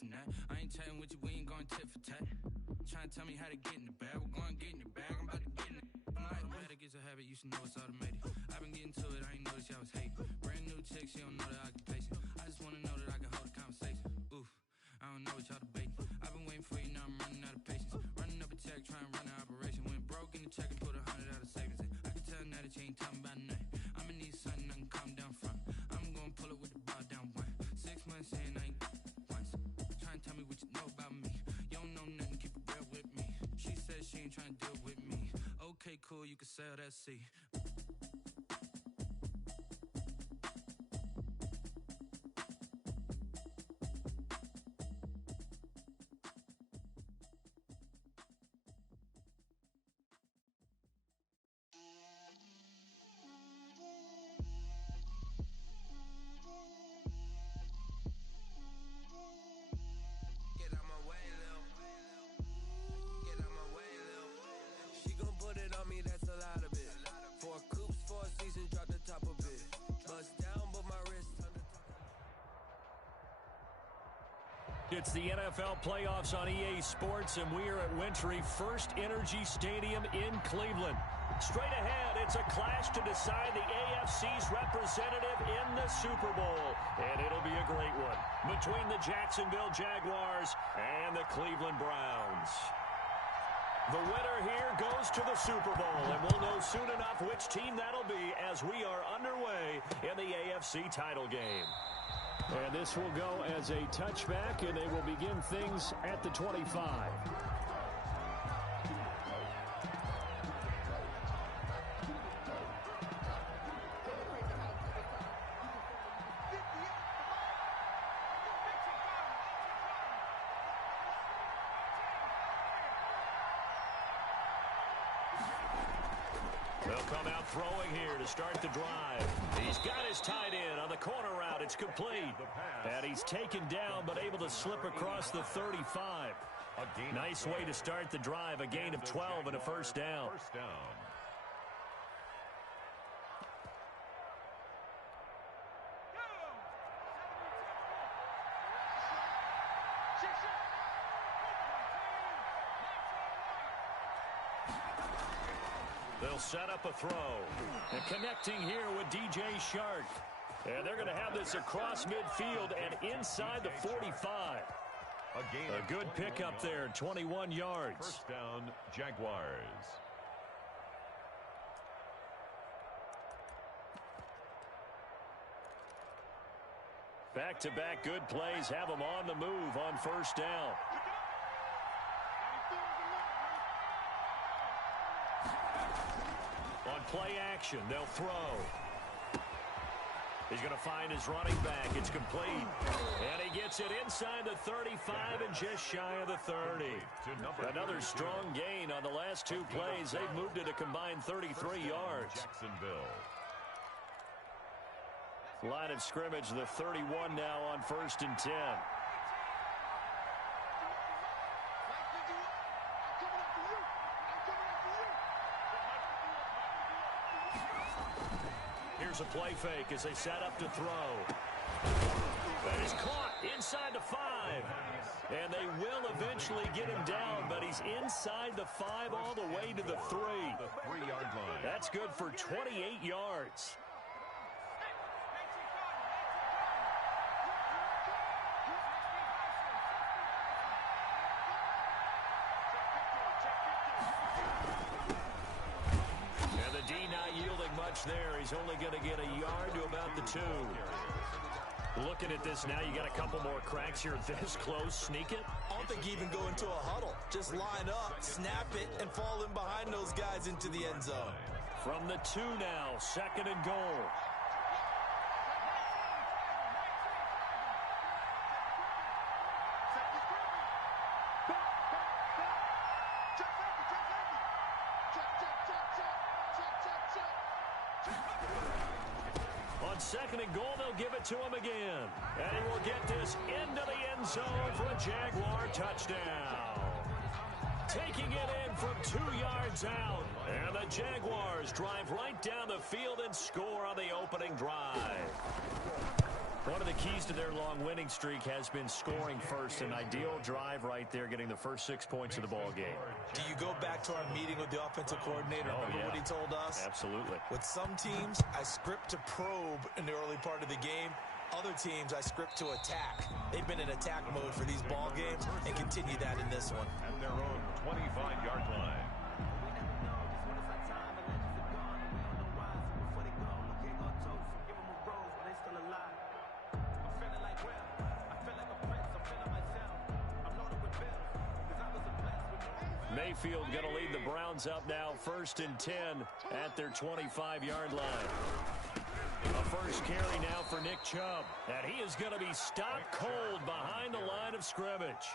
this and that. I ain't chatting with you, we ain't going tit for tat. Trying to tell me how to get in the bag. We're going to get in your bag, I'm about to get in it. I'm like, automatic is a habit, you should know it's automated. I've been getting to it, I ain't noticed y'all was hating. Brand new chick, she don't know the occupation. I just wanna know that I can hold a conversation. Oof, I don't know what y'all debating. I've been waiting for you, now I'm running out of patience. Running up a check, trying to run an operation. Went broke in the check and put 100 out of savings in. I can tell now that you ain't talking about nothing. I'ma need something I can calm down from. I'm gonna pull it with the bow down one. 6 months in, I ain't once. Trying to tell me what you know about me. You don't know nothing, keep it real with me. She said she ain't trying to deal with me. Okay, cool, you can sell that seat. It's the NFL playoffs on EA Sports, and we are at Wintry First Energy Stadium in Cleveland. Straight ahead, it's a clash to decide the AFC's representative in the Super Bowl, and it'll be a great one between the Jacksonville Jaguars and the Cleveland Browns. The winner here goes to the Super Bowl, and we'll know soon enough which team that'll be as we are underway in the AFC title game. And this will go as a touchback, and they will begin things at the 25. They'll come out throwing here to start the drive. He's got his tight end on the corner route. It's complete. And he's taken down but able to slip across the 35. Nice way to start the drive. A gain of 12 and a first down. They'll set up a throw. And connecting here with DJ Shark. And they're going to have this across midfield and inside the 45. A good pickup there, 21 yards. First down, Jaguars. Back-to-back good plays have them on the move on first down. On play action, they'll throw. He's going to find his running back. It's complete. And he gets it inside the 35 and just shy of the 30. Another strong gain on the last two plays. They've moved it a combined 33 yards. Jacksonville. Line of scrimmage, the 31 now on 1st and 10. Here's a play fake as they set up to throw. That is caught inside the 5. And they will eventually get him down, but he's inside the 5 all the way to the 3. The 3-yard line. That's good for 28 yards. There, he's only going to get a yard to about the 2. Looking at this now, you got a couple more cracks here this close. Sneak it. I don't think you even go into a huddle. Just line up, snap it, and fall in behind those guys into the end zone. From the 2 now, 2nd and goal. On 2nd and goal, they'll give it to him again. And he will get this into the end zone for a Jaguar touchdown. Taking it in from 2 yards out. And the Jaguars drive right down the field and score on the opening drive. One of the keys to their long winning streak has been scoring first. An ideal drive right there, getting the first 6 points of the ball game. Do you go back to our meeting with the offensive coordinator? Remember what he told us? Absolutely. With some teams, I script to probe in the early part of the game. Other teams, I script to attack. They've been in attack mode for these ball games and continue that in this one. At their own 25-yard line. Mayfield going to lead the Browns up now, 1st and 10 at their 25-yard line. A first carry now for Nick Chubb. And he is going to be stopped cold behind the line of scrimmage.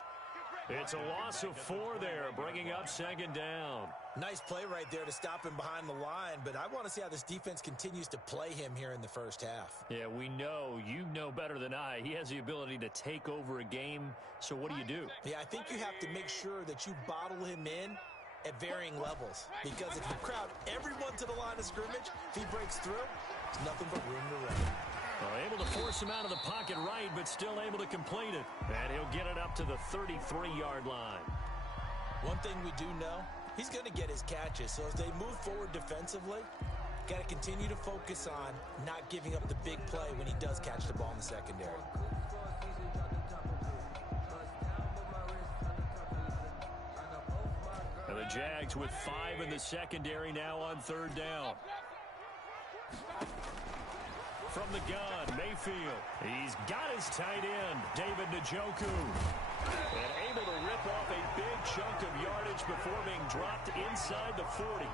It's a loss of 4 there, bringing up 2nd down. Nice play right there to stop him behind the line, but I want to see how this defense continues to play him here in the first half. Yeah, we know, you know better than I, he has the ability to take over a game, so what do? Yeah, I think you have to make sure that you bottle him in at varying levels, because if you crowd everyone to the line of scrimmage, if he breaks through, there's nothing but room to run. Well, able to force him out of the pocket right, but still able to complete it. And he'll get it up to the 33-yard line. One thing we do know, he's going to get his catches. So as they move forward defensively, got to continue to focus on not giving up the big play when he does catch the ball in the secondary. And the Jags with 5 in the secondary now on 3rd down. From the gun, Mayfield. He's got his tight end, David Njoku. And able to rip off a big chunk of yardage before being dropped inside the 40.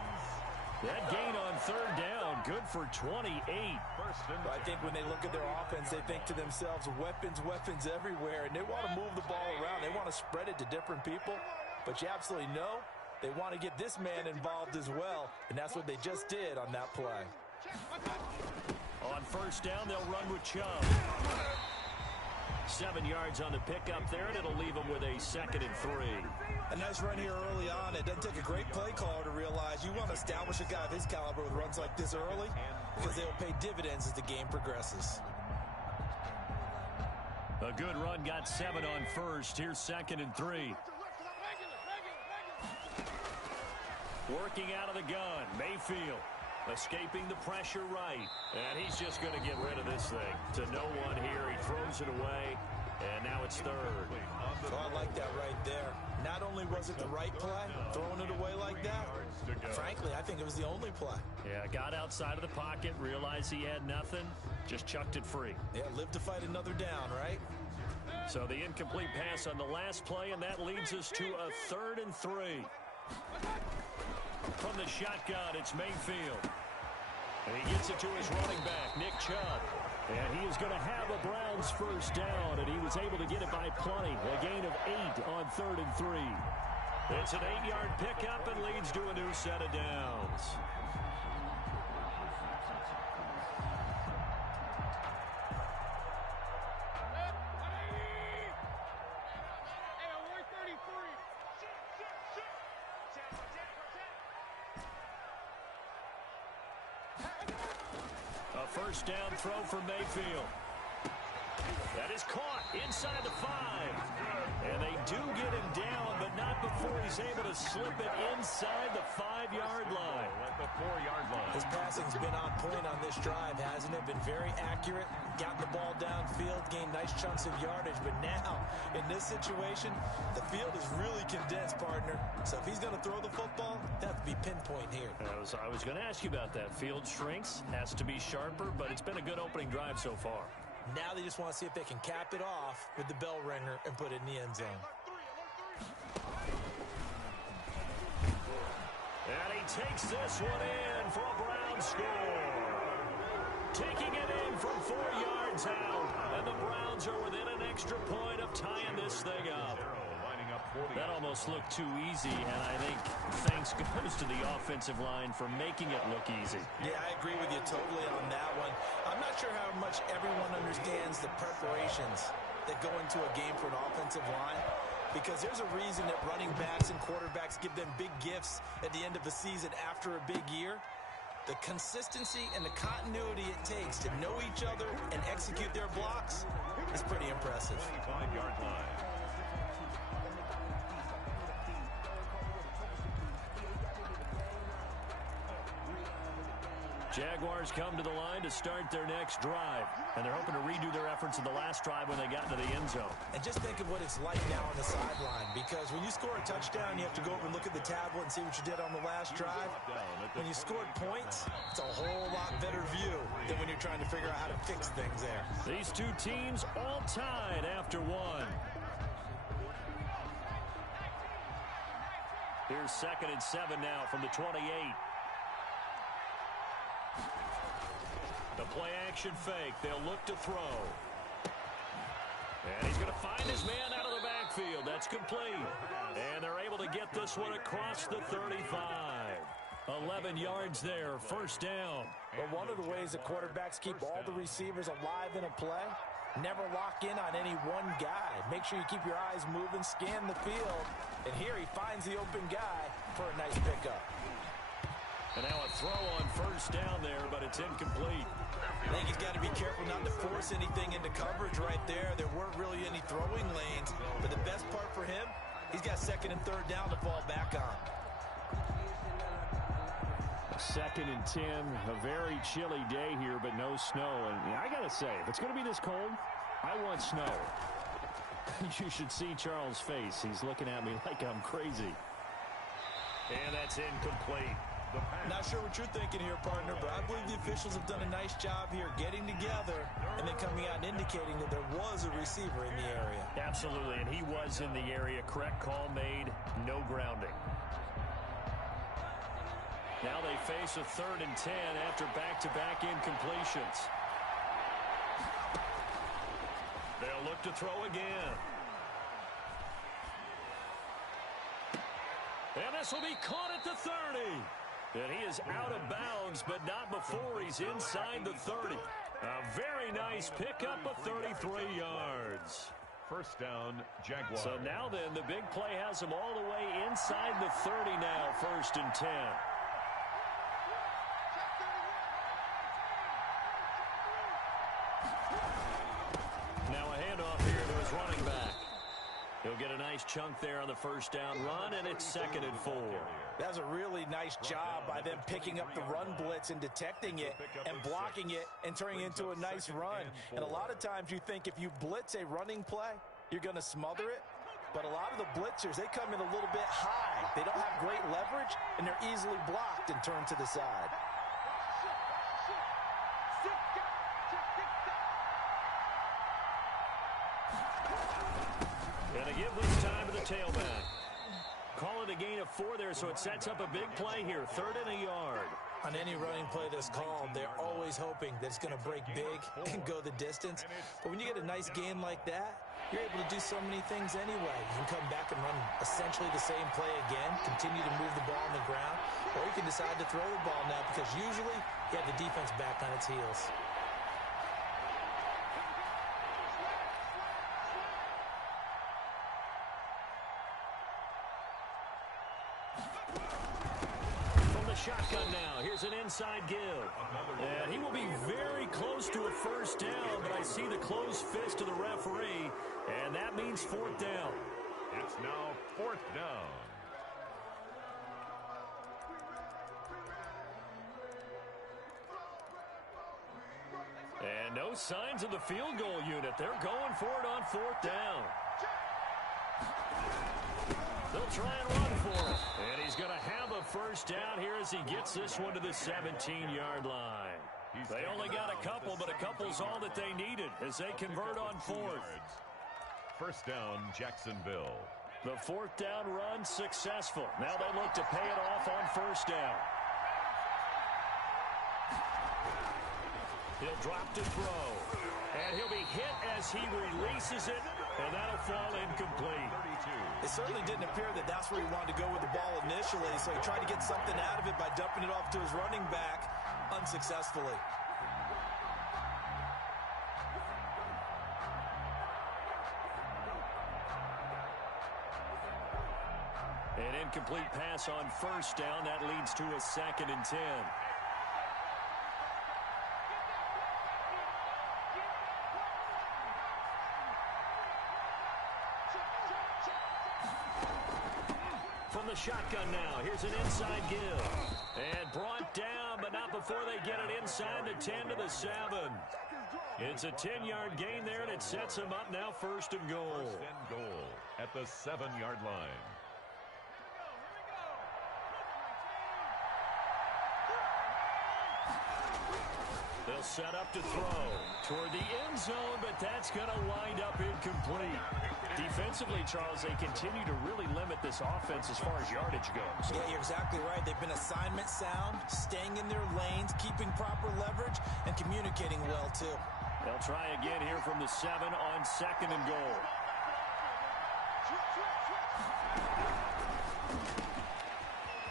That gain on 3rd down, good for 28. I think when they look at their offense, they think to themselves, weapons everywhere, and they want to move the ball around. They want to spread it to different people, but you absolutely know they want to get this man involved as well, and that's what they just did on that play. On 1st down, they'll run with Chubb. 7 yards on the pickup there, and it'll leave them with a 2nd and 3. A nice run here early on. It doesn't take a great play caller to realize you want to establish a guy of his caliber with runs like this early, because they'll pay dividends as the game progresses. A good run, got 7 on 1st. Here's 2nd and 3. Working out of the gun, Mayfield. Escaping the pressure right. And he's just going to get rid of this thing. To no one here. He throws it away. And now it's 3rd. Oh, I like that right there. Not only was it the right play, throwing it away like that, frankly, I think it was the only play. Yeah, got outside of the pocket, realized he had nothing, just chucked it free. Yeah, live to fight another down, right? So the incomplete pass on the last play, and that leads us to a 3rd and 3. From the shotgun, it's Mayfield. And he gets it to his running back, Nick Chubb. And he is going to have a Browns 1st down, and he was able to get it by plenty. A gain of 8 on 3rd and 3. It's an 8-yard pickup and leads to a new set of downs. A 1st down throw for Mayfield. That is caught inside the 5. And they do get him down, but not before he's able to slip it inside the 5-yard line. At the 4-yard line. His passing's been on point on this drive, hasn't it? Been very accurate, gotten the ball downfield, gained nice chunks of yardage. But now, in this situation, the field is really condensed, partner. So if he's going to throw the football, that has to be pinpoint here. I was going to ask you about that. Field shrinks, has to be sharper, but it's been a good opening drive so far. Now they just want to see if they can cap it off with the bell ringer and put it in the end zone. And he takes this one in for a Browns score. Taking it in from 4 yards out. And the Browns are within an extra point of tying this thing up. That almost looked too easy, and I think thanks goes to the offensive line for making it look easy. Yeah, I agree with you totally on that one. I'm not sure how much everyone understands the preparations that go into a game for an offensive line, because there's a reason that running backs and quarterbacks give them big gifts at the end of a season after a big year. The consistency and the continuity it takes to know each other and execute their blocks is pretty impressive. 25-yard line. Jaguars come to the line to start their next drive, and they're hoping to redo their efforts in the last drive when they got into the end zone. And just think of what it's like now on the sideline, because when you score a touchdown, you have to go over and look at the tablet and see what you did on the last drive. When you scored points, it's a whole lot better view than when you're trying to figure out how to fix things there. These two teams all tied after one. Here's 2nd and 7 now from the 28. The play-action fake. They'll look to throw. And he's going to find his man out of the backfield. That's complete. And they're able to get this one across the 35. 11 yards there, first down. But one of the ways that quarterbacks keep all the receivers alive in a play, never lock in on any one guy. Make sure you keep your eyes moving, scan the field. And here he finds the open guy for a nice pickup. And now a throw on first down there, but it's incomplete. I think he's got to be careful not to force anything into coverage right there. There weren't really any throwing lanes. But the best part for him, he's got 2nd and 3rd down to fall back on. 2nd and 10, a very chilly day here, but no snow. And I got to say, if it's going to be this cold, I want snow. You should see Charles' face. He's looking at me like I'm crazy. And that's incomplete. Not sure what you're thinking here, partner, but I believe the officials have done a nice job here getting together and then coming out and indicating that there was a receiver in the area. Absolutely, and he was in the area. Correct call made, no grounding. Now they face a 3rd and 10 after back-to-back incompletions. They'll look to throw again. And this will be caught at the 30. And he is out of bounds, but not before he's inside the 30. A very nice pickup of 33 yards. First down, Jaguars. So now then, the big play has him all the way inside the 30 now, 1st and 10. Now a handoff here to his running back. He'll get a nice chunk there on the first down run, and it's 2nd and 4. That was a really nice job by them picking up the run blitz and detecting it and blocking it and turning it into a nice run. And a lot of times you think if you blitz a running play, you're going to smother it. But a lot of the blitzers, they come in a little bit high. They don't have great leverage, and they're easily blocked and turned to the side. And they give this time to the tailback. Call it a gain of 4 there, so it sets up a big play here. 3rd and a yard. On any running play that's called, they're always hoping that it's going to break big and go the distance. But when you get a nice gain like that, you're able to do so many things anyway. You can come back and run essentially the same play again, continue to move the ball on the ground, or you can decide to throw the ball now because usually you have the defense back on its heels. Shotgun now. Here's an inside give. And he will be very close to a first down, but I see the closed fist of the referee, and that means 4th down. It's now 4th down. And no signs of the field goal unit. They're going for it on 4th down. They'll try and run for it. And he's going to have a first down here as he gets this one to the 17-yard line. They only got a couple, but a couple's all that they needed as they convert on 4th. First down, Jacksonville. The 4th down run successful. Now they look to pay it off on first down. He'll drop to throw. And he'll be hit as he releases it, and that'll fall incomplete. It certainly didn't appear that that's where he wanted to go with the ball initially, so he tried to get something out of it by dumping it off to his running back unsuccessfully. An incomplete pass on first down. That leads to a 2nd and 10. the shotgun now. Here's an inside give. And brought down, but not before they get it inside the 10 to the 7. It's a 10-yard gain there, and it sets them up now 1st and goal. 1st and goal at the 7-yard line. They'll set up to throw toward the end zone, but that's going to wind up incomplete. Defensively, Charles, they continue to really limit this offense as far as yardage goes. Yeah, you're exactly right. They've been assignment sound, staying in their lanes, keeping proper leverage, and communicating well, too. They'll try again here from the 7 on 2nd and goal.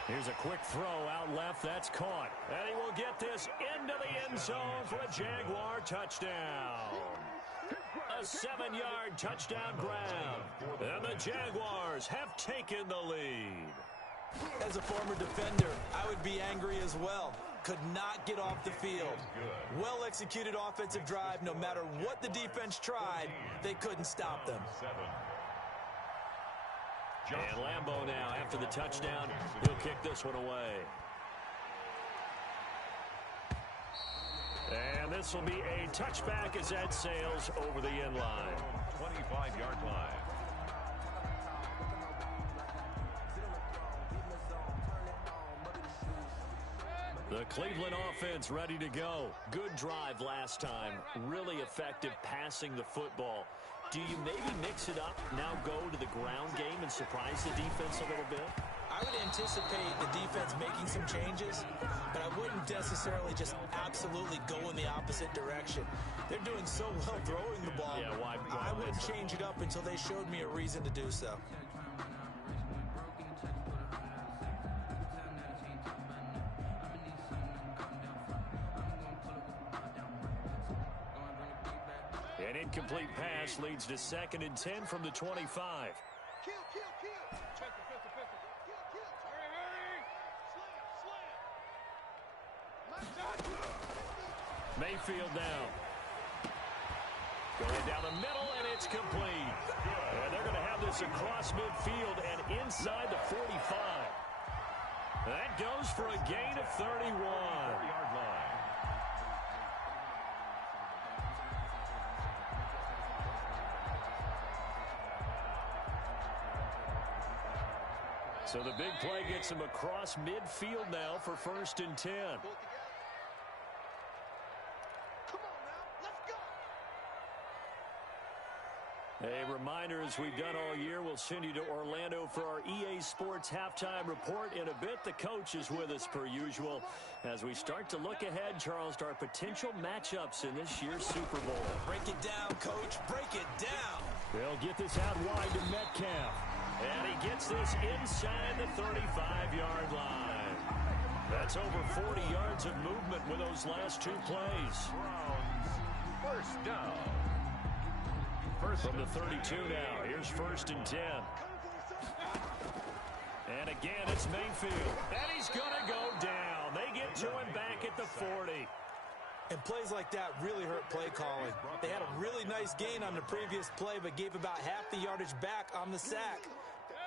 Here's a quick throw out left. That's caught. And he will get this into the end zone for a Jaguar touchdown. A 7-yard touchdown grab. And the Jaguars have taken the lead. As a former defender, I would be angry as well. Could not get off the field. Well-executed offensive drive. No matter what the defense tried, they couldn't stop them. And Lambeau now, after the touchdown, he'll kick this one away. And this will be a touchback as that sails over the end line. 25-yard line. The Cleveland offense ready to go. Good drive last time. Really effective passing the football. Do you maybe mix it up, now go to the ground game and surprise the defense a little bit? I would anticipate the defense making some changes, but I wouldn't necessarily just absolutely go in the opposite direction. They're doing so well throwing the ball. Yeah, why I wouldn't change it up until they showed me a reason to do so. An incomplete pass leads to 2nd and 10 from the 25. Mayfield now. Going down the middle, and it's complete. And they're going to have this across midfield and inside the 45. That goes for a gain of 31. 4-yard line. So the big play gets him across midfield now for 1st and 10. A reminder, as we've done all year, we'll send you to Orlando for our EA Sports halftime report. In a bit, the coach is with us per usual as we start to look ahead, Charles, to our potential matchups in this year's Super Bowl. Break it down, coach. Break it down. They'll get this out wide to Metcalf. And he gets this inside the 35-yard line. That's over 40 yards of movement with those last 2 plays. Browns, 1st down. From the 32 now, here's 1st and 10. And again, it's Mayfield. And he's going to go down. They get to him back at the 40. And plays like that really hurt play calling. They had a really nice gain on the previous play, but gave about half the yardage back on the sack.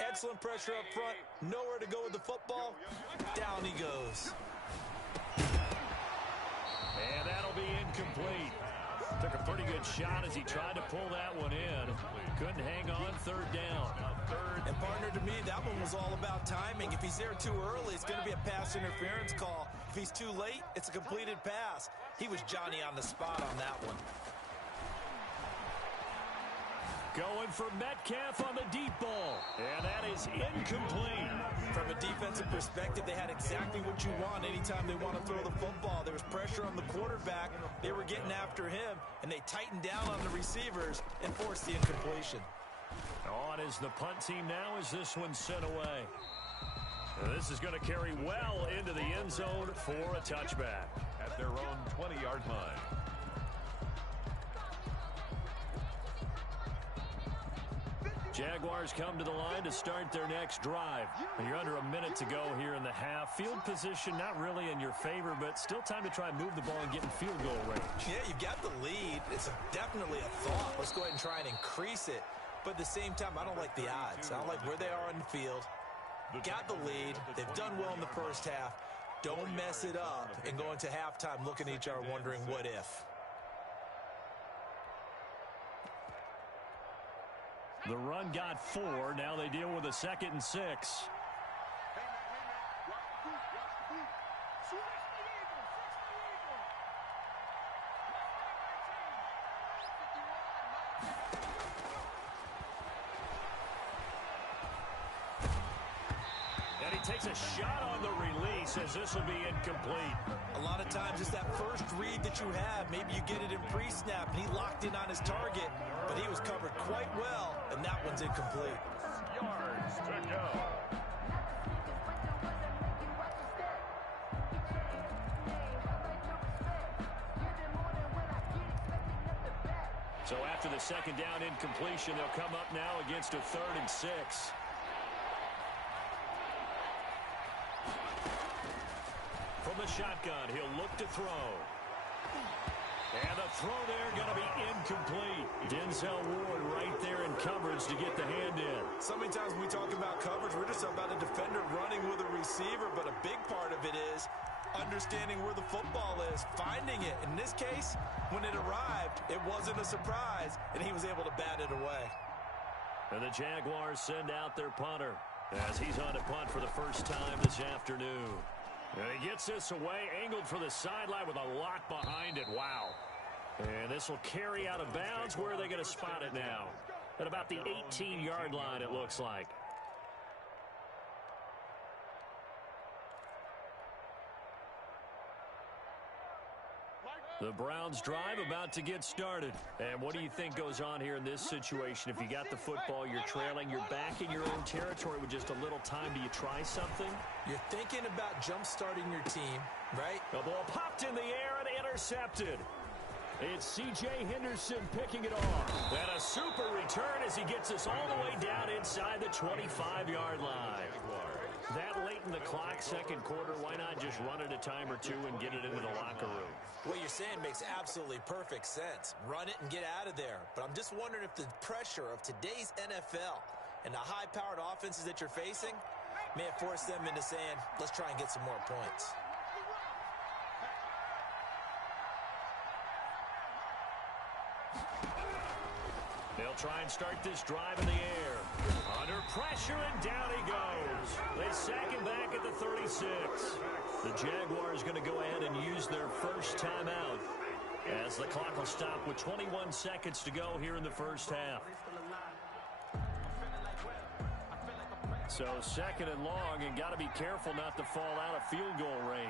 Excellent pressure up front. Nowhere to go with the football. Down he goes. And that'll be incomplete. Took a pretty good shot as he tried to pull that one in. Couldn't hang on 3rd down. And partner, to me, that one was all about timing. If he's there too early, it's going to be a pass interference call. If he's too late, it's a completed pass. He was Johnny on the spot on that one. Going for Metcalf on the deep ball. And that is incomplete. From a defensive perspective, they had exactly what you want anytime they want to throw the football. There was pressure on the quarterback. They were getting after him, and they tightened down on the receivers and forced the incompletion. On is the punt team now as this one's sent away. And this is going to carry well into the end zone for a touchback. At their own 20-yard line. Jaguars come to the line to start their next drive. You're under a minute to go here in the half. Field position not really in your favor, but still time to try and move the ball and get in field goal range. Yeah, you've got the lead. It's definitely a thought. Let's go ahead and try and increase it. But at the same time, I don't like the odds. I don't like where they are on the field. got the lead. They've done well in the first half. Don't mess it up and go into halftime looking at each other wondering what if. The run got 4. Now they deal with a 2nd and 6. And he takes a shot on the release as this will be incomplete. A lot of times it's that first read that you have. Maybe you get it in pre-snap, and he locked in on his target, but he was covered quite well, and that one's incomplete. Yards to go. So after the 2nd down incompletion, they'll come up now against a 3rd and 6. From the shotgun, he'll look to throw. And the throw there going to be incomplete. Denzel Ward right there in coverage to get the hand in. So many times when we talk about coverage, we're just about a defender running with a receiver, but a big part of it is understanding where the football is, finding it. In this case, when it arrived, it wasn't a surprise, and he was able to bat it away. And the Jaguars send out their punter as he's on to punt for the first time this afternoon. And he gets this away, angled for the sideline with a lot behind it. Wow. And this will carry out of bounds. Where are they going to spot it now? At about the 18-yard line, it looks like. The Browns drive about to get started. And what do you think goes on here in this situation? If you got the football, you're trailing, you're back in your own territory with just a little time. Do you try something? You're thinking about jump-starting your team, right? The ball popped in the air and intercepted. It's C.J. Henderson picking it off. And a super return as he gets us all the way down inside the 25-yard line. That late in the clock, 2nd quarter, why not just run it a time or two and get it into the locker room? What you're saying makes absolutely perfect sense. Run it and get out of there. But I'm just wondering if the pressure of today's NFL and the high-powered offenses that you're facing may have forced them into saying, let's try and get some more points. They'll try and start this drive in the air. Under pressure, and down he goes. They sack him back at the 36. The Jaguars going to go ahead and use their first timeout as the clock will stop with 21 seconds to go here in the first half. So 2nd and long, and got to be careful not to fall out of field goal range.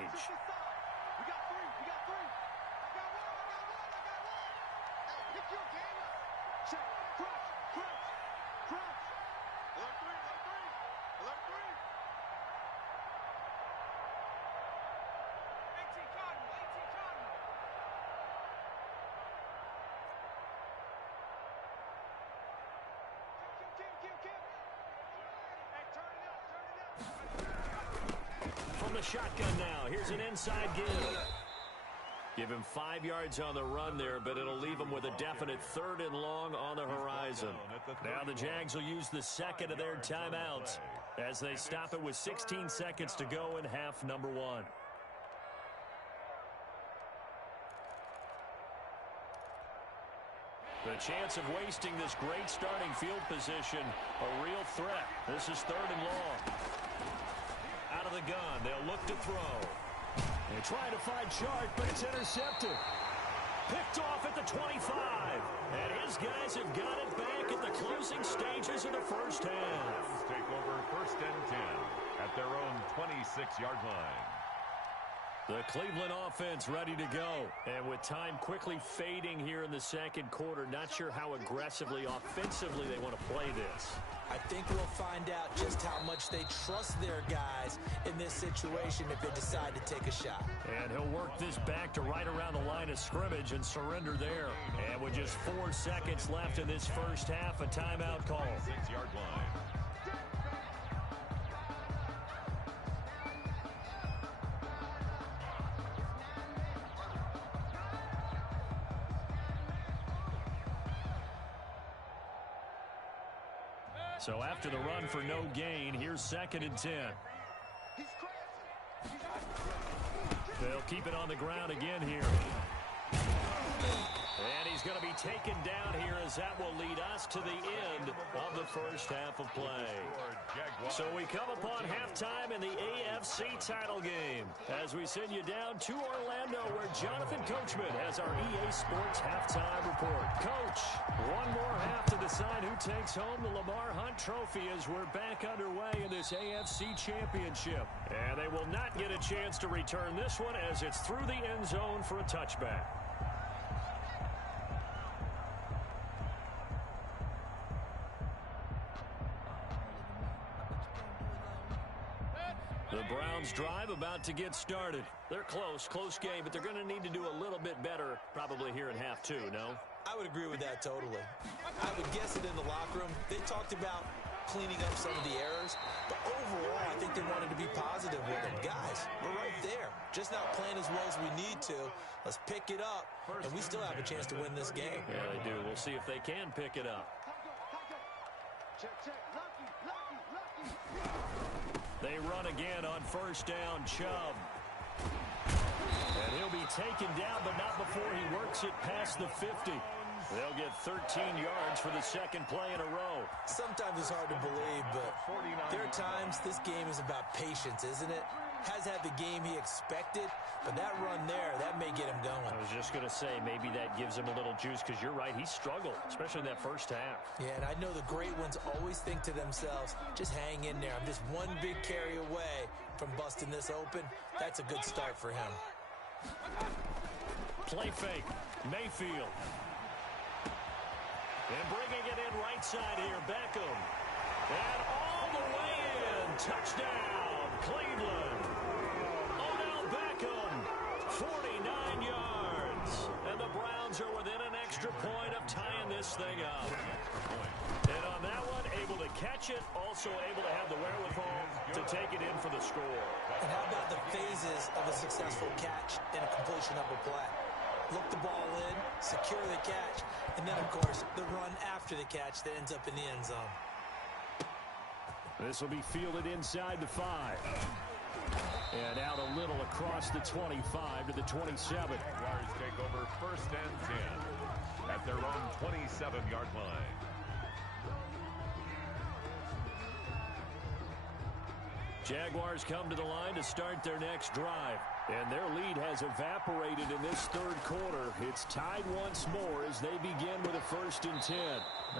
From the shotgun now, here's an inside give. Give him 5 yards on the run there, but it'll leave him with a definite 3rd and long on the horizon. Now the Jags will use the 2nd of their timeouts as they stop it with 16 seconds to go in half number 1. The chance of wasting this great starting field position, a real threat. This is 3rd and long. Out of the gun, they'll look to throw. They try to find Chart, but it's intercepted. Picked off at the 25. And his guys have got it back at the closing stages of the first half. Take over 1st and 10 at their own 26-yard line. The Cleveland offense ready to go. And with time quickly fading here in the 2nd quarter, not sure how aggressively, offensively they want to play this. I think we'll find out just how much they trust their guys in this situation if they decide to take a shot. And he'll work this back to right around the line of scrimmage and surrender there. And with just 4 seconds left in this first half, a timeout call. 6-yard line. So after the run for no gain, here's 2nd and 10. They'll keep it on the ground again here. And he's going to be taken down here as that will lead us to the end of the first half of play. So we come upon halftime in the AFC title game as we send you down to Orlando where Jonathan Coachman has our EA Sports halftime report. Coach, one more half to decide who takes home the Lamar Hunt Trophy as we're back underway in this AFC Championship. And they will not get a chance to return this one as it's through the end zone for a touchback. The Browns drive about to get started. They're close game, but they're going to need to do a little bit better probably here in half 2, no? I would agree with that totally. I would guess it in the locker room. They talked about cleaning up some of the errors, but overall, I think they wanted to be positive with them. Guys, we're right there. Just not playing as well as we need to. Let's pick it up, and we still have a chance to win this game. Yeah, they do. We'll see if they can pick it up. They run again on first down, Chubb. And he'll be taken down, but not before he works it past the 50. They'll get 13 yards for the second play in a row. Sometimes it's hard to believe, but there are times this game is about patience, isn't it? Has had the game he expected, but that run there, that may get him going. I was just going to say, maybe that gives him a little juice, because you're right, he struggled, especially in that first half. Yeah, and I know the great ones always think to themselves, just hang in there. I'm just one big carry away from busting this open. That's a good start for him. Play fake, Mayfield. And bringing it in right side here, Beckham. And all the way in, touchdown, Cleveland. Odell Beckham, 49 yards. And the Browns are within an extra point of tying this thing up. And on that one, able to catch it, also able to have the wherewithal to take it in for the score. And how about the phases of a successful catch and a completion of a play? Look the ball in, secure the catch, and then, of course, the run after the catch that ends up in the end zone. This will be fielded inside the 5. And out a little across the 25 to the 27. Jaguars take over 1st and 10 at their own 27-yard line. Jaguars come to the line to start their next drive. And their lead has evaporated in this third quarter. It's tied once more as they begin with a 1st and 10.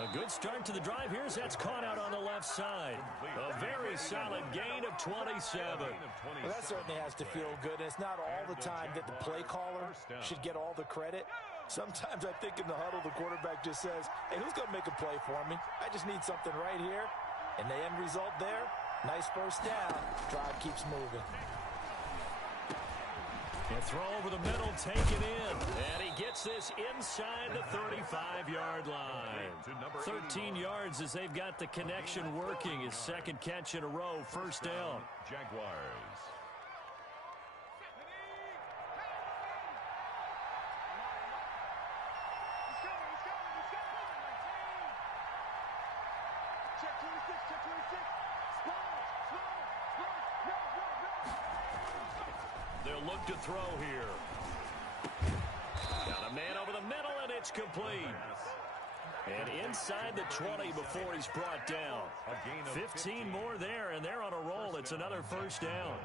A good start to the drive here as that's caught out on the left side. A very solid gain of 27. Well, that certainly has to feel good. And it's not all the time that the play caller should get all the credit. Sometimes I think in the huddle, the quarterback just says, hey, who's going to make a play for me? I just need something right here. And the end result there, nice first down. Drive keeps moving. And throw over the middle, take it in. And he gets this inside the 35-yard line. 13 yards as they've got the connection working. His second catch in a row, first down. Jaguars. They'll look to throw here. Got a man over the middle, and it's complete. And inside the 20 before he's brought down. 15 more there, and they're on a roll. It's another first down.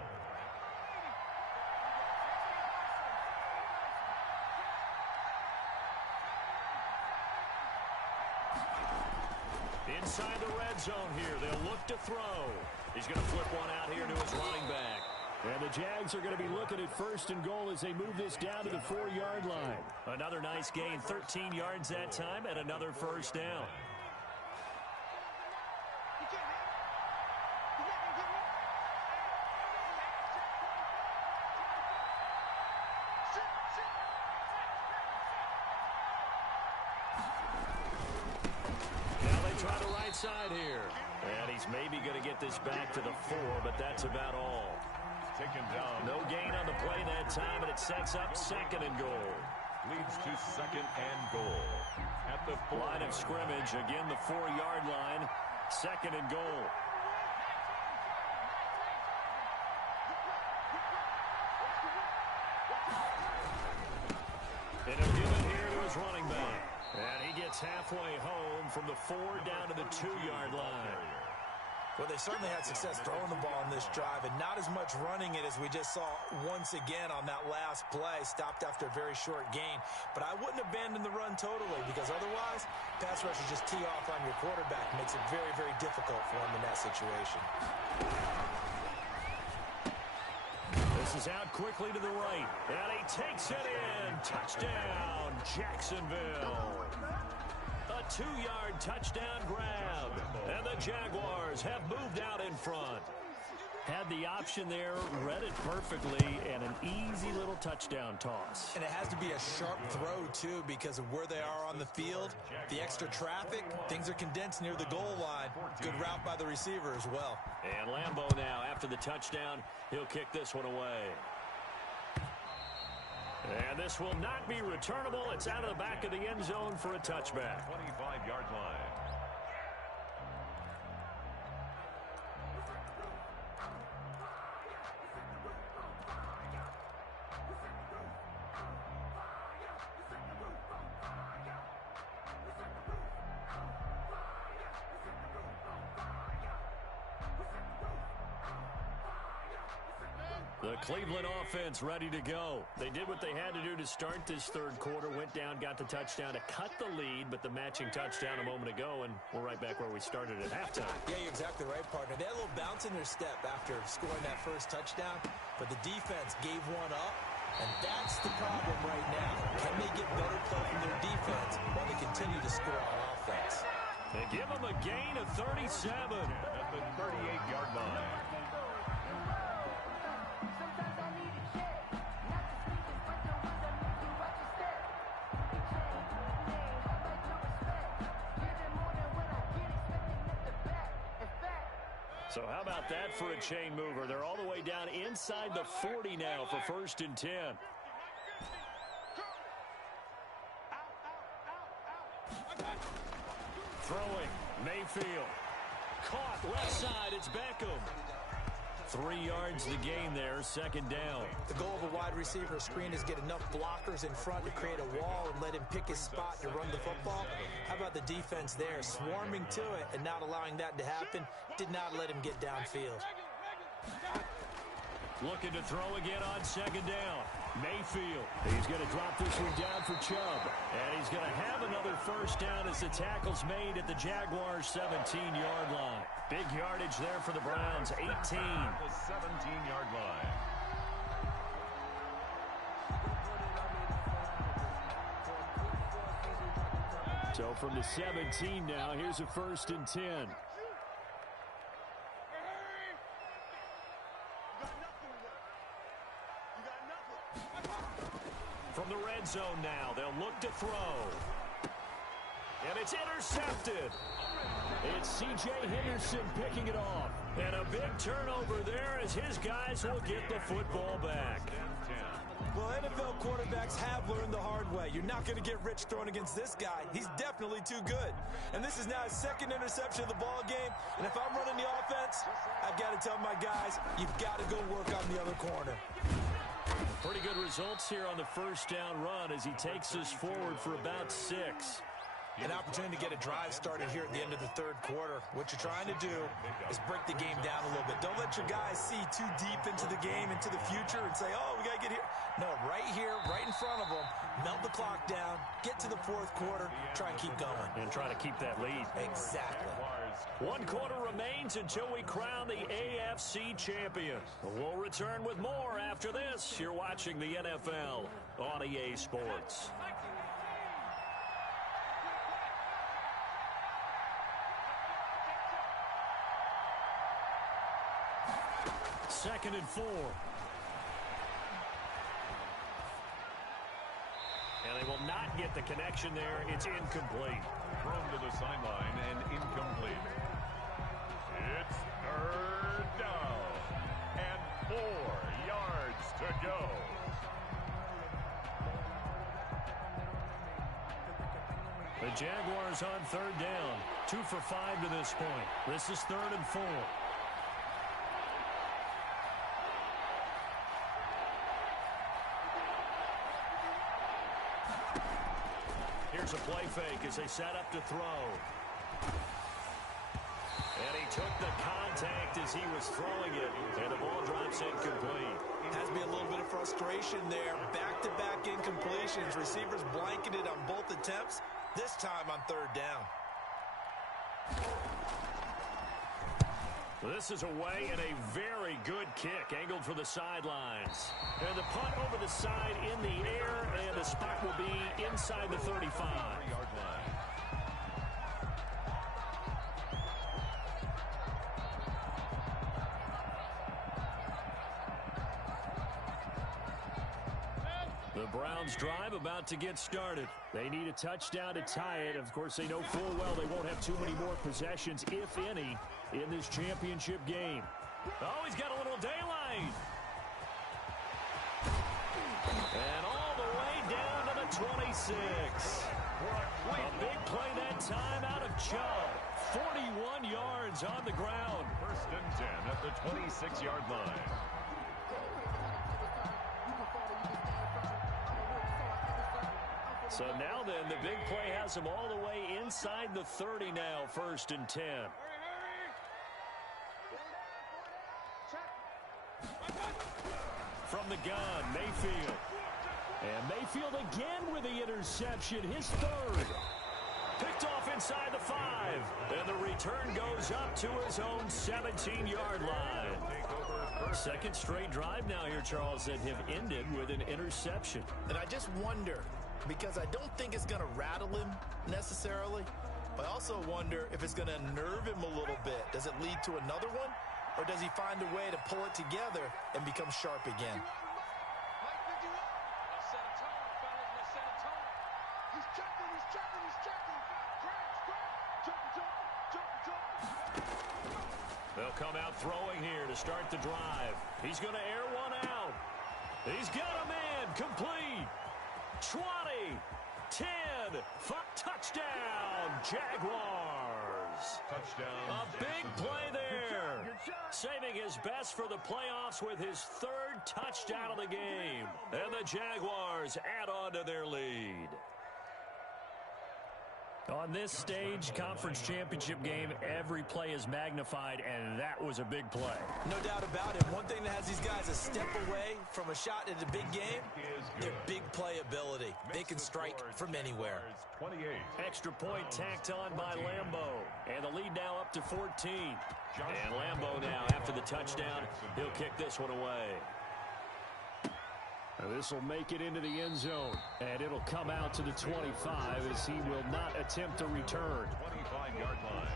Inside the red zone here. They'll look to throw. He's going to flip one out here to his running back. And the Jags are going to be looking at 1st and goal as they move this down to the 4-yard line. Another nice gain, 13 yards that time, and another first down. Now they try the right side here. And he's maybe going to get this back to the 4, but that's about all. Taken down. No gain on the play that time, and it sets up 2nd and goal. Leads to 2nd and goal. At the Line of scrimmage, again the 4-yard line. Second and goal. And he'll give it here to his running back. And he gets halfway home from the 4 down to the 2-yard line. Well, they certainly had success throwing the ball in this drive, and not as much running it as we just saw once again on that last play. Stopped after a very short gain. But I wouldn't abandon the run totally, because otherwise, pass rushers just tee off on your quarterback. Makes it very, very difficult for him in that situation. This is out quickly to the right, and he takes it in. Touchdown, Jacksonville. A 2-yard touchdown grab, and the Jaguars have moved out in front. Had the option there, read it perfectly, and an easy little touchdown toss. And it has to be a sharp throw, too, because of where they are on the field. The extra traffic, things are condensed near the goal line. Good route by the receiver as well. And Lambeau now, after the touchdown, he'll kick this one away. And this will not be returnable. It's out of the back of the end zone for a touchback. 25-yard line. The Cleveland offense ready to go. They did what they had to do to start this third quarter. Went down, got the touchdown to cut the lead, but the matching touchdown a moment ago, and we're right back where we started at halftime. Yeah, you're exactly right, partner. They had a little bounce in their step after scoring that first touchdown, but the defense gave one up, and that's the problem right now. Can they get better play from their defense while they continue to score on offense? They give them a gain of 37. At the 38-yard line. So how about that for a chain mover? They're all the way down inside the 40 now for 1st and 10. Throwing, Mayfield. Caught, left side, it's Beckham. 3 yards the gain there, 2nd down. The goal of a wide receiver screen is get enough blockers in front to create a wall and let him pick his spot to run the football. How about the defense there, swarming to it and not allowing that to happen? Did not let him get downfield. Looking to throw again on 2nd down. Mayfield. He's going to drop this one down for Chubb. And he's going to have another 1st down as the tackle's made at the Jaguars' 17-yard line. Big yardage there for the Browns, 18. The 17-yard line. So from the 17 now, here's a 1st and 10. From the red zone now, they'll look to throw. And it's intercepted. It's C.J. Henderson picking it off. And a big turnover there as his guys will get the football back. Well, NFL quarterbacks have learned the hard way. You're not going to get rich throwing against this guy. He's definitely too good. And this is now his 2nd interception of the ball game. And if I'm running the offense, I've got to tell my guys, you've got to go work on the other corner. Pretty good results here on the 1st down run as he takes us forward for about 6. An opportunity to get a drive started here at the end of the 3rd quarter. What you're trying to do is break the game down a little bit. Don't let your guys see too deep into the game, into the future, and say, oh, we got to get here. No, right here, right in front of them, melt the clock down, get to the 4th quarter, try and keep going. And try to keep that lead. Exactly. 1 quarter remains until we crown the AFC champion. We'll return with more after this. You're watching the NFL on EA Sports. Second and 4. And they will not get the connection there. It's incomplete. Thrown to the sideline and incomplete. It's 3rd down and 4 yards to go. The Jaguars on third down. 2 for 5 to this point. This is 3rd and 4. Here's a play fake as they set up to throw. And he took the contact as he was throwing it. And the ball drops incomplete. Has to be a little bit of frustration there. Back-to-back incompletions. Receivers blanketed on both attempts. This time on 3rd down. This is away and a very good kick angled for the sidelines. And the punt over the side in the air, and the spot will be inside the 35-yard line. The Browns drive about to get started. They need a touchdown to tie it. Of course, they know full well they won't have too many more possessions, if any, in this championship game. Oh, he's got a little daylight. And all the way down to the 26. A big play that time out of Chubb. 41 yards on the ground. 1st and 10 at the 26-yard line. So now then, the big play has him all the way inside the 30 now, 1st and 10. From the gun, Mayfield. And Mayfield again with the interception, his 3rd. Picked off inside the 5. And the return goes up to his own 17-yard line. 2nd straight drive now here, Charles, that have ended with an interception. And I just wonder, because I don't think it's going to rattle him necessarily, but I also wonder if it's going to unnerve him a little bit. Does it lead to another one, or does he find a way to pull it together and become sharp again? They'll come out throwing here to start the drive. He's going to air one out. He's got a man complete. 20, 10, touchdown, Jaguars. Touchdown. A big play there. Saving his best for the playoffs with his 3rd touchdown of the game. And the Jaguars add on to their lead. On this stage, conference championship game, every play is magnified, and that was a big play. No doubt about it. One thing that has these guys a step away from a shot at a big game, their big play ability. They can strike from anywhere. 28. Extra point tacked on by Lambo, and the lead now up to 14. And Lambo now, after the touchdown, he'll kick this one away. This will make it into the end zone, and it'll come out to the 25 as he will not attempt to return. 25-yard line.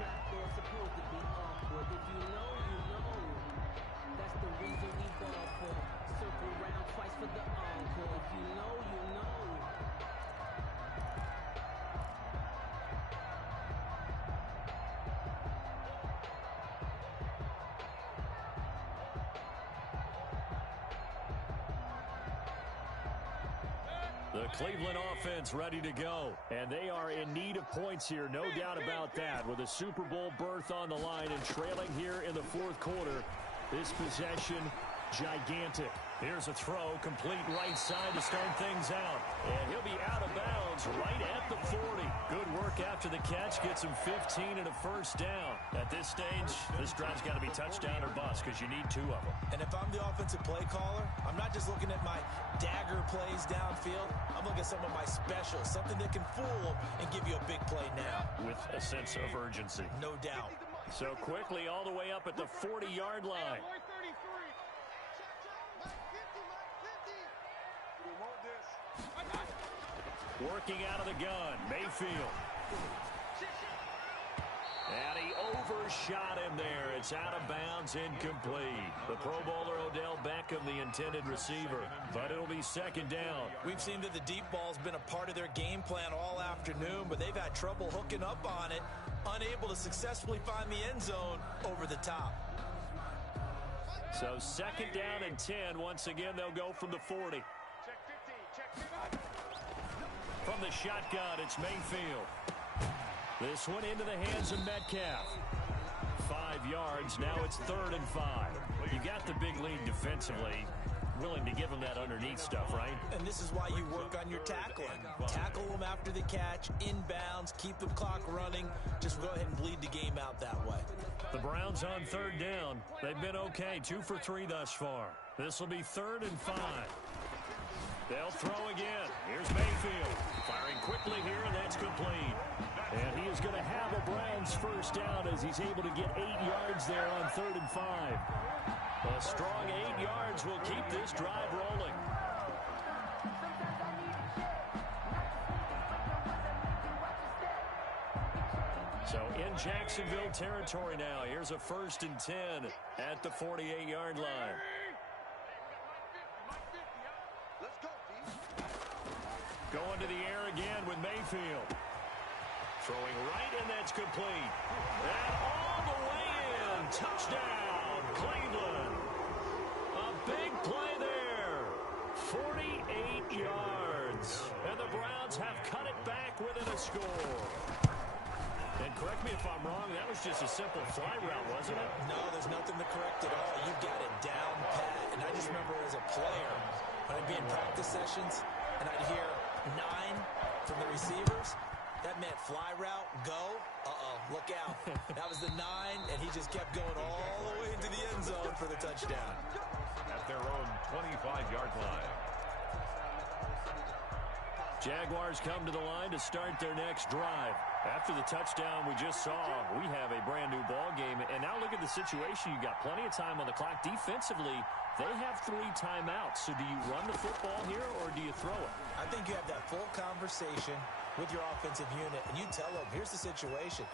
The Cleveland offense ready to go. And they are in need of points here, no doubt about that. With a Super Bowl berth on the line and trailing here in the 4th quarter, this possession gigantic. Here's a throw, complete right side to start things out. And he'll be out of bounds right at the 40. Good work after the catch, gets him 15 and a 1st down. At this stage, this drive's got to be touchdown or bust because you need 2 of them. And if I'm the offensive play caller, I'm not just looking at my dagger plays downfield. I'm looking at some of my specials, something that can fool them and give you a big play now. With a sense of urgency. No doubt. So quickly all the way up at the 40-yard line. Working out of the gun, Mayfield. And he overshot him there. It's out of bounds, incomplete. The Pro Bowler Odell Beckham, the intended receiver. But it'll be 2nd down. We've seen that the deep ball's been a part of their game plan all afternoon, but they've had trouble hooking up on it, unable to successfully find the end zone over the top. So 2nd down and 10. Once again, they'll go from the 40. Check 15, check 15. From the shotgun, it's Mayfield. This one into the hands of Metcalf. 5 yards. Now it's 3rd and 5. You got the big lead defensively. Willing to give him that underneath stuff, right? And this is why you work on your tackling. Tackle them after the catch, inbounds, keep the clock running. Just go ahead and bleed the game out that way. The Browns on 3rd down. They've been okay, 2 for 3 thus far. This will be 3rd and 5. They'll throw again. Here's Mayfield. Firing quickly here, and that's complete. And he is going to have a Browns first down as he's able to get 8 yards there on 3rd and 5. A strong 8 yards will keep this drive rolling. So in Jacksonville territory now. Here's a 1st and 10 at the 48-yard line. Going to the air again with Mayfield. Throwing right, and that's complete. And all the way in. Touchdown, Cleveland. A big play there. 48 yards. And the Browns have cut it back within a score. And correct me if I'm wrong, that was just a simple fly route, wasn't it? No, there's nothing to correct at all. You've got it down pat. And I just remember as a player, when I'd be in practice sessions, and I'd hear 9 from the receivers. That meant fly route, go. Look out. That was the 9, and he just kept going all the way into the end zone for the touchdown. At their own 25-yard line. Jaguars come to the line to start their next drive. After the touchdown we just saw, we have a brand-new ball game. And now look at the situation. You got plenty of time on the clock. Defensively, they have 3 timeouts. So do you run the football here, or do you throw it? I think you have that full conversation with your offensive unit, and you tell them, here's the situation.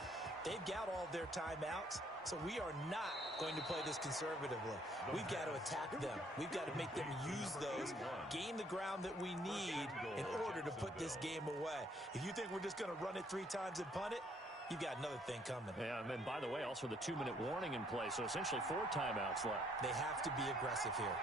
They've got all of their timeouts, so we are not going to play this conservatively. We've got to attack them. We've got to make them use those, gain the ground that we need in order to put this game away. If you think we're just going to run it 3 times and punt it, you've got another thing coming. Yeah, and by the way, also the 2-minute warning in play, so essentially 4 timeouts left. They have to be aggressive here.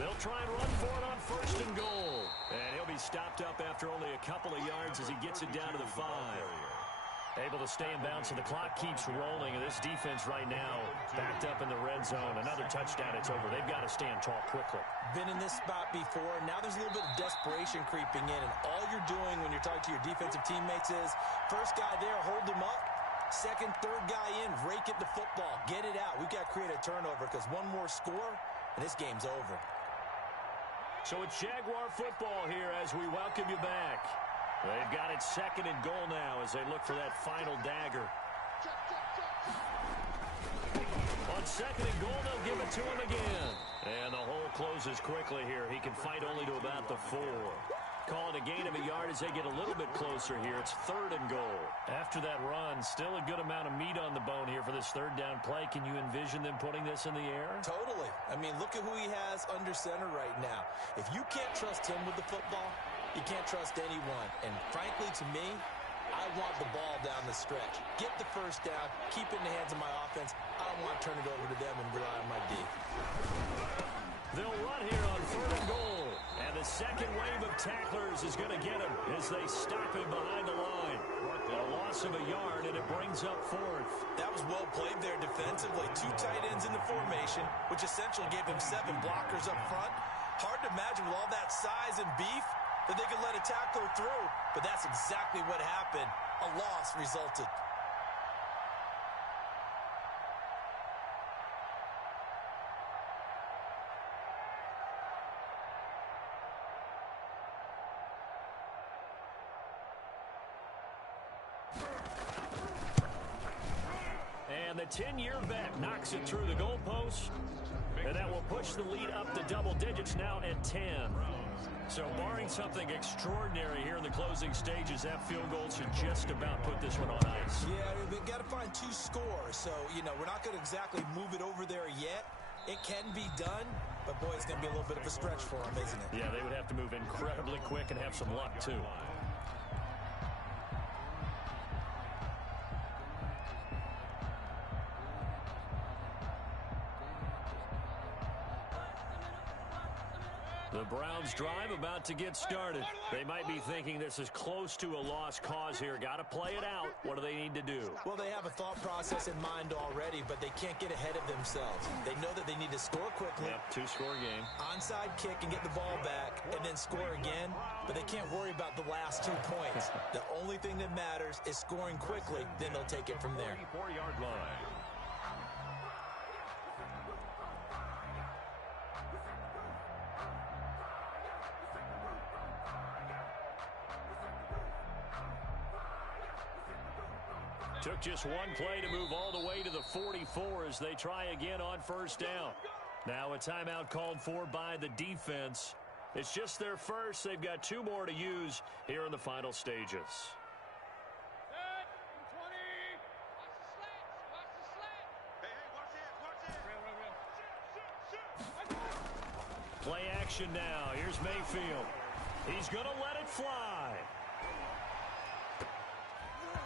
They'll try and run for it on 1st and goal. And he'll be stopped up after only a couple of yards as he gets it down to the 5. Able to stay in bounds, so the clock keeps rolling. And this defense right now backed up in the red zone. Another touchdown, it's over. They've got to stand tall quickly. Been in this spot before. Now there's a little bit of desperation creeping in. And all you're doing when you're talking to your defensive teammates is, first guy there, hold him up. Second, third guy in, rake at the football. Get it out. We've got to create a turnover because one more score, and this game's over. So it's Jaguar football here as we welcome you back. They've got it 2nd and goal now as they look for that final dagger. On 2nd and goal, they'll give it to him again. And the hole closes quickly here. He can fight only to about the 4. Call it a gain of a yard as they get a little bit closer here. It's 3rd and goal. After that run, still a good amount of meat on the bone here for this 3rd down play. Can you envision them putting this in the air? Totally. I mean, look at who he has under center right now. If you can't trust him with the football, you can't trust anyone. And frankly, to me, I want the ball down the stretch. Get the first down, keep it in the hands of my offense. I don't want to turn it over to them and rely on my D. They'll run here on 3rd and goal. And the second wave of tacklers is going to get him as they stop him behind the line. A loss of a yard, and it brings up 4th. That was well played there defensively. 2 tight ends in the formation, which essentially gave him 7 blockers up front. Hard to imagine with all that size and beef that they could let a tackler through. But that's exactly what happened. A loss resulted. And the 10-year vet knocks it through the goalpost. And that will push the lead up to double digits now at 10. So barring something extraordinary here in the closing stages, that field goal should just about put this one on ice. Yeah, they've got to find 2 scores. So, we're not going to exactly move it over there yet. It can be done, but boy, it's going to be a little bit of a stretch for them, isn't it? Yeah, they would have to move incredibly quick and have some luck, too. The Browns' drive about to get started. They might be thinking this is close to a lost cause here. Got to play it out. What do they need to do? Well, they have a thought process in mind already, but they can't get ahead of themselves. They know that they need to score quickly. Yep, two-score game. Onside kick and get the ball back and then score again, but they can't worry about the last 2 points. The only thing that matters is scoring quickly, then they'll take it from there. 44-yard line. Took just one play to move all the way to the 44 as they try again on first down. Now a timeout called for by the defense. It's just their first. They've got 2 more to use here in the final stages. Play action now. Here's Mayfield. He's going to let it fly.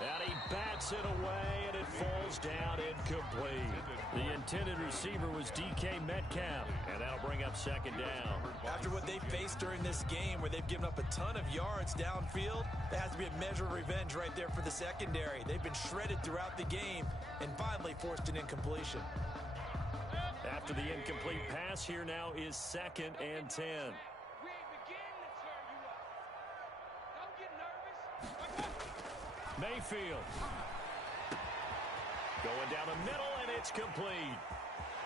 And he bats it away, and it falls down incomplete. The intended receiver was DK Metcalf, and that'll bring up second down. After what they faced during this game where they've given up a ton of yards downfield, there has to be a measure of revenge right there for the secondary. They've been shredded throughout the game and finally forced an incompletion. After the incomplete pass, here now is 2nd and 10. Mayfield. Going down the middle, and it's complete.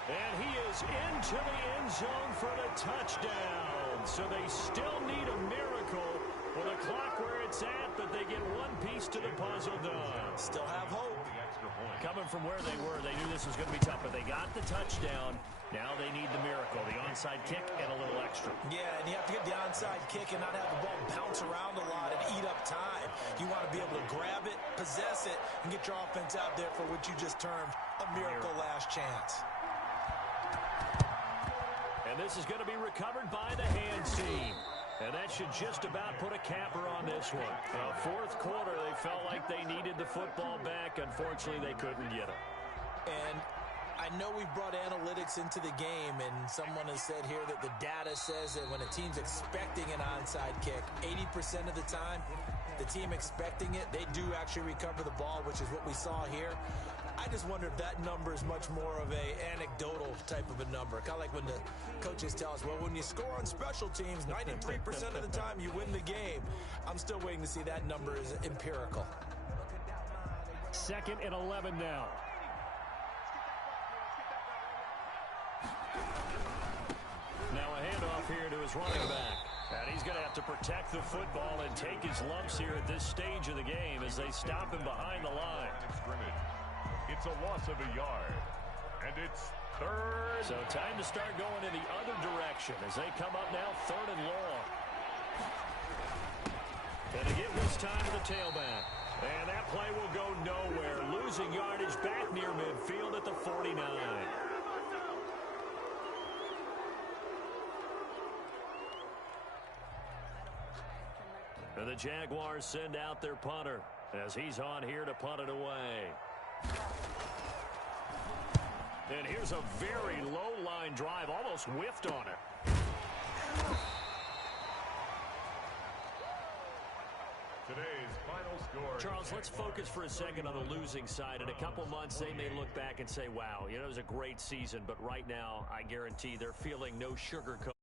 And he is into the end zone for the touchdown. So they still need a miracle with a clock where it's at, but they get one piece to the puzzle done. Still have hope. Coming from where they were, they knew this was going to be tough, but they got the touchdown. Now they need the miracle, the onside kick and a little extra. Yeah, and you have to get the onside kick and not have the ball bounce around a lot and eat up time. You want to be able to grab it, possess it, and get your offense out there for what you just termed a miracle last chance. And this is going to be recovered by the hands team. And that should just about put a capper on this one. Fourth quarter, they felt like they needed the football back. Unfortunately, they couldn't get it. And I know we've brought analytics into the game, and someone has said here that the data says that when a team's expecting an onside kick, 80% of the time, the team expecting it, they do actually recover the ball, which is what we saw here. I just wonder if that number is much more of a anecdotal type of a number. Kind of like when the coaches tell us, well, when you score on special teams, 93% of the time you win the game. I'm still waiting to see that number is empirical. 2nd and 11 now. Now a handoff here to his running back. And he's going to have to protect the football and take his lumps here at this stage of the game as they stop him behind the line. It's a loss of a yard. And it's 3rd. So time to start going in the other direction as they come up now 3rd and long. And to get this time to the tailback. And that play will go nowhere. Losing yardage back near midfield at the 49. And the Jaguars send out their punter as he's on here to punt it away. And here's a very low-line drive, almost whiffed on it. Today's final score. Charles, let's focus for a second on the losing side. In a couple months, they may look back and say, wow, it was a great season. But right now, I guarantee they're feeling no sugarcoat.